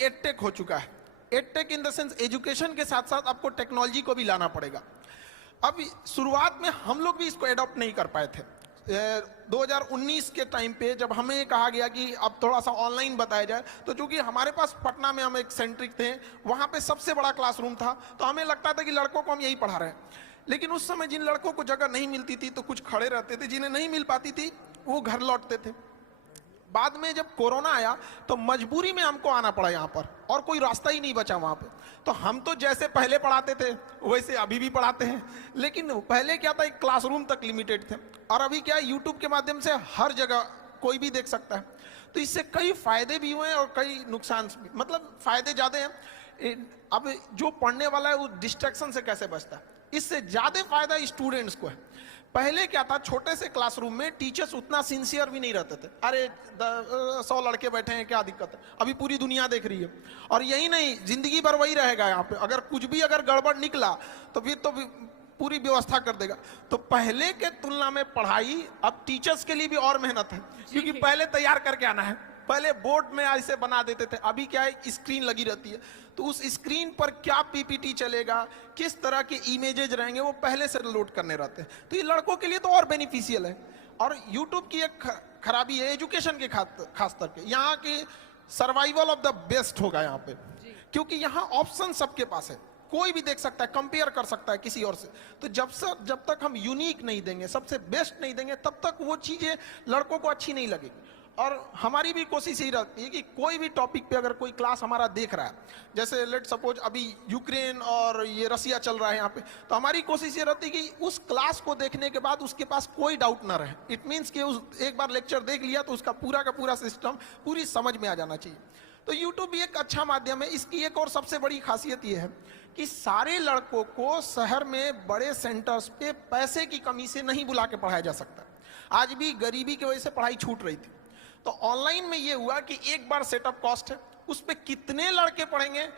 Edtech हो चुका है। Edtech in the sense education के साथ साथ आपको टेक्नोलॉजी को भी लाना पड़ेगा। अब शुरुआत में हम लोग भी इसको एडॉप्ट नहीं कर पाए थे। 2019 के टाइम पे जब हमें कहा गया कि अब थोड़ा सा ऑनलाइन बताया जाए, तो चूंकि हमारे पास पटना में हम एक सेंट्रिक थे, वहाँ पे सबसे बड़ा क्लासरूम था, तो हमें लगता था कि लड़कों को हम यही पढ़ा रहे हैं। लेकिन उस समय जिन लड़कों को जगह नहीं मिलती थी तो कुछ खड़े रहते थे, जिन्हें नहीं मिल पाती थी वो घर लौटते थे। बाद में जब कोरोना आया तो मजबूरी में हमको आना पड़ा यहाँ पर, और कोई रास्ता ही नहीं बचा वहाँ पे। तो हम तो जैसे पहले पढ़ाते थे वैसे अभी भी पढ़ाते हैं, लेकिन पहले क्या था, एक क्लासरूम तक लिमिटेड थे, और अभी क्या है, यूट्यूब के माध्यम से हर जगह कोई भी देख सकता है। तो इससे कई फायदे भी हुए और कई नुकसान भी, मतलब फायदे ज्यादा हैं। अब जो पढ़ने वाला है वो डिस्ट्रैक्शन से कैसे बचता है, इससे ज्यादा फायदा स्टूडेंट्स को है। पहले क्या था, छोटे से क्लासरूम में टीचर्स उतना सिंसियर भी नहीं रहते थे। अरे 100 लड़के बैठे हैं, क्या दिक्कत है, अभी पूरी दुनिया देख रही है। और यही नहीं, जिंदगी भर वही रहेगा यहाँ पे, अगर कुछ भी अगर गड़बड़ निकला तो फिर तो पूरी व्यवस्था कर देगा। तो पहले के तुलना में पढ़ाई अब टीचर्स के लिए भी और मेहनत है, क्योंकि पहले तैयार करके आना है, पहले बोर्ड में ऐसे बना देते थे, अभी क्या है, स्क्रीन लगी रहती है, तो उस स्क्रीन पर क्या पीपीटी चलेगा, किस तरह के इमेजेज रहेंगे, वो पहले से लोड करने रहते हैं। तो ये लड़कों के लिए तो और बेनिफिशियल है। और यूट्यूब की एक खराबी है एजुकेशन के खास तौर पे, यहाँ की सर्वाइवल ऑफ द बेस्ट होगा यहाँ पे, क्योंकि यहाँ ऑप्शन सबके पास है, कोई भी देख सकता है, कंपेयर कर सकता है किसी और से। तो जब तक हम यूनिक नहीं देंगे, सबसे बेस्ट नहीं देंगे, तब तक वो चीजें लड़कों को अच्छी नहीं लगेगी। और हमारी भी कोशिश यही रहती है कि कोई भी टॉपिक पे अगर कोई क्लास हमारा देख रहा है, जैसे लेट सपोज अभी यूक्रेन और ये रसिया चल रहा है यहाँ पे, तो हमारी कोशिश ये रहती है कि उस क्लास को देखने के बाद उसके पास कोई डाउट ना रहे। इट मीन्स कि उस एक बार लेक्चर देख लिया तो उसका पूरा का पूरा सिस्टम पूरी समझ में आ जाना चाहिए। तो यूट्यूब भी एक अच्छा माध्यम है। इसकी एक और सबसे बड़ी खासियत ये है कि सारे लड़कों को शहर में बड़े सेंटर्स पे पैसे की कमी से नहीं बुला के पढ़ाया जा सकता। आज भी गरीबी की वजह से पढ़ाई छूट रही थी। तो ऑनलाइन में ये हुआ कि एक बार सेटअप कॉस्ट है, उस पर कितने लड़के पढ़ेंगे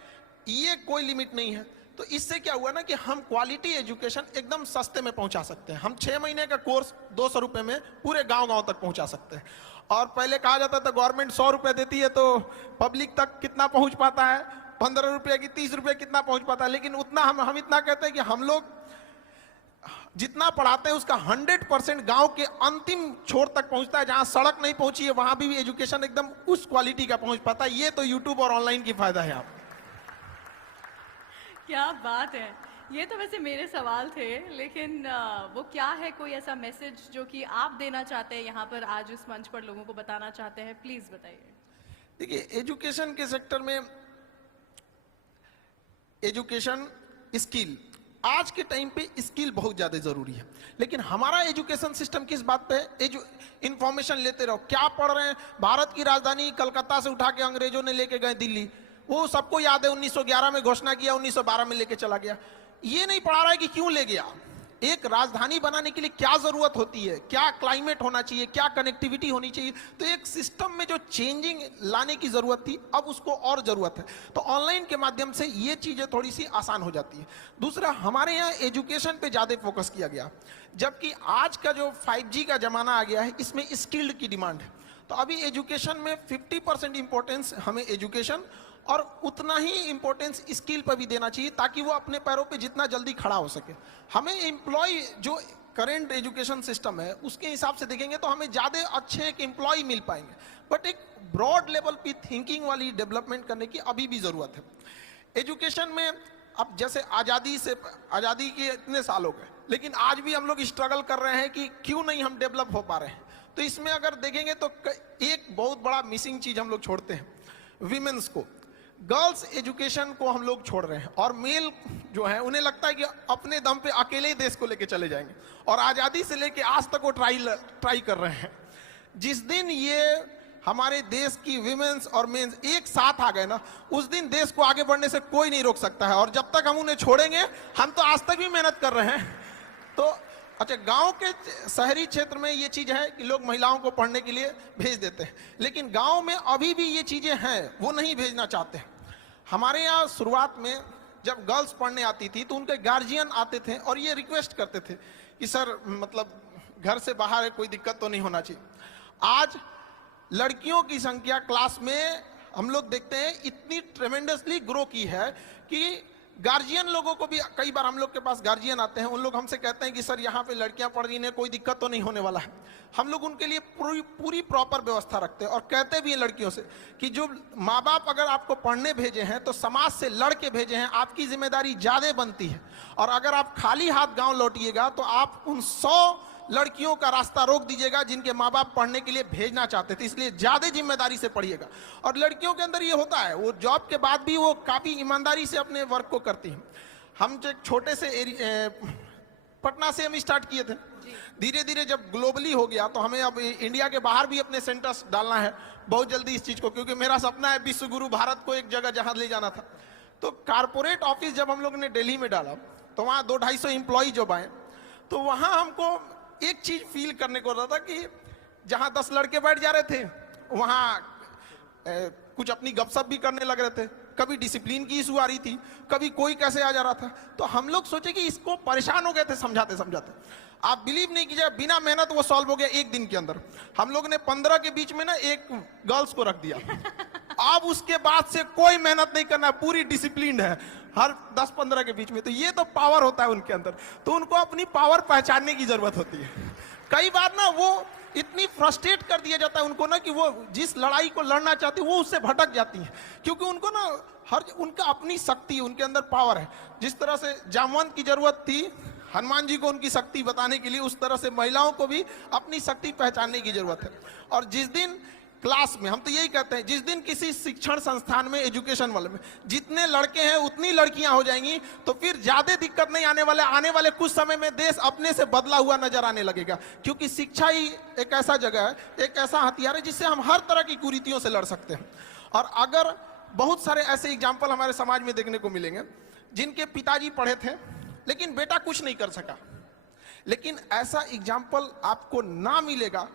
ये कोई लिमिट नहीं है। तो इससे क्या हुआ ना कि हम क्वालिटी एजुकेशन एकदम सस्ते में पहुंचा सकते हैं। हम 6 महीने का कोर्स 200 रुपए में पूरे गांव-गांव तक पहुंचा सकते हैं। और पहले कहा जाता था गवर्नमेंट 100 रुपए देती है तो पब्लिक तक कितना पहुंच पाता है, 15 रुपए की 30 रुपए कितना पहुंच पाता है। लेकिन उतना हम इतना कहते हैं कि हम लोग जितना पढ़ाते हैं उसका 100% गांव के अंतिम छोर तक पहुंचता है। जहां सड़क नहीं पहुंची है वहां भी एजुकेशन एकदम उस क्वालिटी का पहुंच पाता है। ये तो यूट्यूब और ऑनलाइन की फायदा है। आप क्या बात है। ये तो वैसे मेरे सवाल थे, लेकिन वो क्या है, कोई ऐसा मैसेज जो कि आप देना चाहते हैं यहाँ पर आज इस मंच पर लोगों को बताना चाहते हैं, प्लीज बताइए। देखिए, एजुकेशन के सेक्टर में एजुकेशन स्किल, आज के टाइम पे स्किल बहुत ज्यादा जरूरी है। लेकिन हमारा एजुकेशन सिस्टम किस बात पे है, इंफॉर्मेशन लेते रहो, क्या पढ़ रहे हैं। भारत की राजधानी कलकत्ता से उठा के अंग्रेजों ने लेके गए दिल्ली, वो सबको याद है। 1911 में घोषणा किया, 1912 में लेके चला गया। ये नहीं पढ़ा रहा है कि क्यों ले गया। एक राजधानी बनाने के लिए क्या जरूरत होती है, क्या क्लाइमेट होना चाहिए, क्या कनेक्टिविटी होनी चाहिए। तो एक सिस्टम में जो चेंजिंग लाने की जरूरत थी, अब उसको और जरूरत है। तो ऑनलाइन के माध्यम से ये चीजें थोड़ी सी आसान हो जाती है। दूसरा, हमारे यहाँ एजुकेशन पे ज्यादा फोकस किया गया, जबकि आज का जो 5G का जमाना आ गया है, इसमें स्किल्ड की डिमांड है। तो अभी एजुकेशन में 50% इंपॉर्टेंस हमें एजुकेशन और उतना ही इंपॉर्टेंस स्किल पर भी देना चाहिए, ताकि वो अपने पैरों पे जितना जल्दी खड़ा हो सके। हमें एम्प्लॉय जो करंट एजुकेशन सिस्टम है उसके हिसाब से देखेंगे तो हमें ज्यादा अच्छे एक एम्प्लॉय मिल पाएंगे, बट एक ब्रॉड लेवल पे थिंकिंग वाली डेवलपमेंट करने की अभी भी जरूरत है। एजुकेशन में अब जैसे आजादी के इतने साल हो गए, लेकिन आज भी हम लोग स्ट्रगल कर रहे हैं कि क्यों नहीं हम डेवलप हो पा रहे हैं। तो इसमें अगर देखेंगे तो एक बहुत बड़ा मिसिंग चीज हम लोग छोड़ते हैं, विमेंस को। गर्ल्स एजुकेशन को हम लोग छोड़ रहे हैं, और मेल जो है उन्हें लगता है कि अपने दम पे अकेले ही देश को लेके चले जाएंगे, और आजादी से लेके आज तक वो ट्राई कर रहे हैं। जिस दिन ये हमारे देश की विमेंस और मेंस एक साथ आ गए ना, उस दिन देश को आगे बढ़ने से कोई नहीं रोक सकता है। और जब तक हम उन्हें छोड़ेंगे, हम तो आज तक भी मेहनत कर रहे हैं। तो अच्छा, गांव के शहरी क्षेत्र में ये चीज है कि लोग महिलाओं को पढ़ने के लिए भेज देते हैं, लेकिन गांव में अभी भी ये चीजें हैं, वो नहीं भेजना चाहते हैं। हमारे यहाँ शुरुआत में जब गर्ल्स पढ़ने आती थी तो उनके गार्जियन आते थे और ये रिक्वेस्ट करते थे कि सर, मतलब घर से बाहर है, कोई दिक्कत तो नहीं होना चाहिए। आज लड़कियों की संख्या क्लास में हम लोग देखते हैं इतनी ट्रेमेंडसली ग्रो की है कि गार्जियन लोगों को भी, कई बार हम लोग के पास गार्जियन आते हैं, उन लोग हमसे कहते हैं कि सर यहाँ पे लड़कियां पढ़ रही हैं, कोई दिक्कत तो नहीं होने वाला है। हम लोग उनके लिए पूरी प्रॉपर व्यवस्था रखते हैं और कहते भी हैं लड़कियों से कि जो माँ बाप अगर आपको पढ़ने भेजे हैं तो समाज से लड़ के भेजे हैं, आपकी जिम्मेदारी ज्यादा बनती है। और अगर आप खाली हाथ गाँव लौटिएगा तो आप उन 100 लड़कियों का रास्ता रोक दीजिएगा जिनके माँ बाप पढ़ने के लिए भेजना चाहते थे। इसलिए ज्यादा जिम्मेदारी से पढ़िएगा। और लड़कियों के अंदर ये होता है, वो जॉब के बाद भी वो काफी ईमानदारी से अपने वर्क को करती हैं। हम जो एक छोटे से पटना से हम स्टार्ट किए थे, धीरे धीरे जब ग्लोबली हो गया तो हमें अब इंडिया के बाहर भी अपने सेंटर्स डालना है बहुत जल्दी इस चीज को, क्योंकि मेरा सपना है विश्व गुरु भारत को एक जगह जहां ले जाना था। तो कारपोरेट ऑफिस जब हम लोग ने दिल्ली में डाला तो वहाँ 200-250 एम्प्लॉय जब आए तो वहाँ हमको एक चीज फील करने को रहा था कि जहां 10 लड़के बैठ जा रहे थे वहां कुछ अपनी गपशप भी करने लग रहे थे, कभी डिसिप्लिन की इशू आ रही थी, कभी कोई कैसे आ जा रहा था। तो हम लोग सोचे कि इसको परेशान हो गए थे समझाते समझाते। आप बिलीव नहीं कीजिए, बिना मेहनत वो सॉल्व हो गया एक दिन के अंदर। हम लोग ने 15 के बीच में ना एक गर्ल्स को रख दिया। अब उसके बाद से कोई मेहनत नहीं करना, पूरी डिसिप्लिन है हर 10-15 के बीच में। तो ये तो पावर होता है उनके अंदर। तो उनको अपनी पावर पहचानने की जरूरत होती है। कई बार ना वो इतनी फ्रस्ट्रेट कर दिया जाता है उनको ना कि वो जिस लड़ाई को लड़ना चाहती है वो उससे भटक जाती है, क्योंकि उनको ना उनका अपनी शक्ति, उनके अंदर पावर है। जिस तरह से जामवंत की जरूरत थी हनुमान जी को उनकी शक्ति बताने के लिए, उस तरह से महिलाओं को भी अपनी शक्ति पहचानने की जरूरत है। और जिस दिन क्लास में, हम तो यही कहते हैं, जिस दिन किसी शिक्षण संस्थान में, एजुकेशन वाले में जितने लड़के हैं उतनी लड़कियां हो जाएंगी तो फिर ज्यादा दिक्कत नहीं आने वाले कुछ समय में देश अपने से बदला हुआ नजर आने लगेगा। क्योंकि शिक्षा ही एक ऐसा जगह है, एक ऐसा हथियार है जिससे हम हर तरह की कुरीतियों से लड़ सकते हैं। और अगर बहुत सारे ऐसे एग्जाम्पल हमारे समाज में देखने को मिलेंगे जिनके पिताजी पढ़े थे लेकिन बेटा कुछ नहीं कर सका, लेकिन ऐसा एग्जाम्पल आपको ना मिलेगा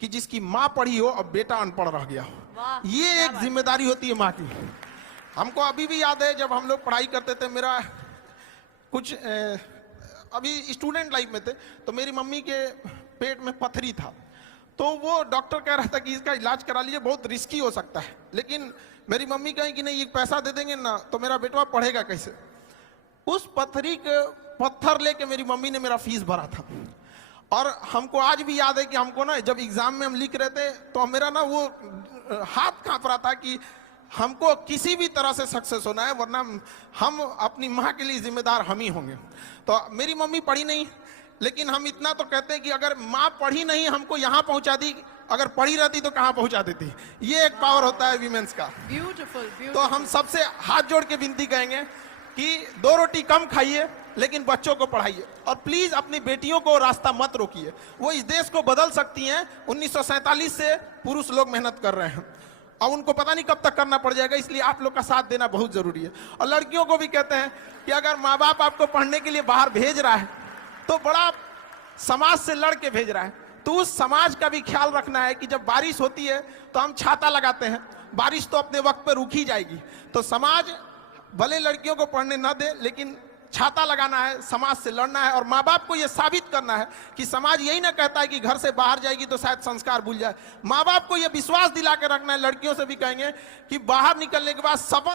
कि जिसकी माँ पढ़ी हो और बेटा अनपढ़ रह गया हो। ये एक जिम्मेदारी होती है माँ की। हमको अभी भी याद है जब हम लोग पढ़ाई करते थे, मेरा कुछ अभी स्टूडेंट लाइफ में थे तो मेरी मम्मी के पेट में पथरी था। तो वो डॉक्टर कह रहा था कि इसका इलाज करा लीजिए, बहुत रिस्की हो सकता है। लेकिन मेरी मम्मी कही कि नहीं, ये पैसा दे देंगे ना तो मेरा बेटवा पढ़ेगा कैसे। उस पथरी के पत्थर लेके मेरी मम्मी ने मेरा फीस भरा था। और हमको आज भी याद है कि हमको ना जब एग्जाम में हम लिख रहे थे तो मेरा ना वो हाथ कांप रहा था कि हमको किसी भी तरह से सक्सेस होना है, वरना हम अपनी माँ के लिए जिम्मेदार हम ही होंगे। तो मेरी मम्मी पढ़ी नहीं, लेकिन हम इतना तो कहते हैं कि अगर माँ पढ़ी नहीं हमको यहाँ पहुँचा दी, अगर पढ़ी रहती तो कहाँ पहुँचा देती। ये एक पावर होता है वीमेंस का। ब्यूटीफुल। तो हम सबसे हाथ जोड़ के विनती करेंगे कि 2 रोटी कम खाइए लेकिन बच्चों को पढ़ाइए। और प्लीज अपनी बेटियों को रास्ता मत रोकिए, वो इस देश को बदल सकती हैं। 1947 से पुरुष लोग मेहनत कर रहे हैं और उनको पता नहीं कब तक करना पड़ जाएगा, इसलिए आप लोग का साथ देना बहुत जरूरी है। और लड़कियों को भी कहते हैं कि अगर माँ बाप आपको पढ़ने के लिए बाहर भेज रहा है तो बड़ा समाज से लड़ के भेज रहा है, तो उस समाज का भी ख्याल रखना है कि जब बारिश होती है तो हम छाता लगाते हैं, बारिश तो अपने वक्त पर रुक ही जाएगी। तो समाज भले लड़कियों को पढ़ने ना दे लेकिन छाता लगाना है, समाज से लड़ना है। और माँ बाप को यह साबित करना है कि समाज यही ना कहता है कि घर से बाहर जाएगी तो शायद संस्कार भूल जाए। माँ बाप को यह विश्वास दिला के रखना है। लड़कियों से भी कहेंगे कि बाहर निकलने के बाद सब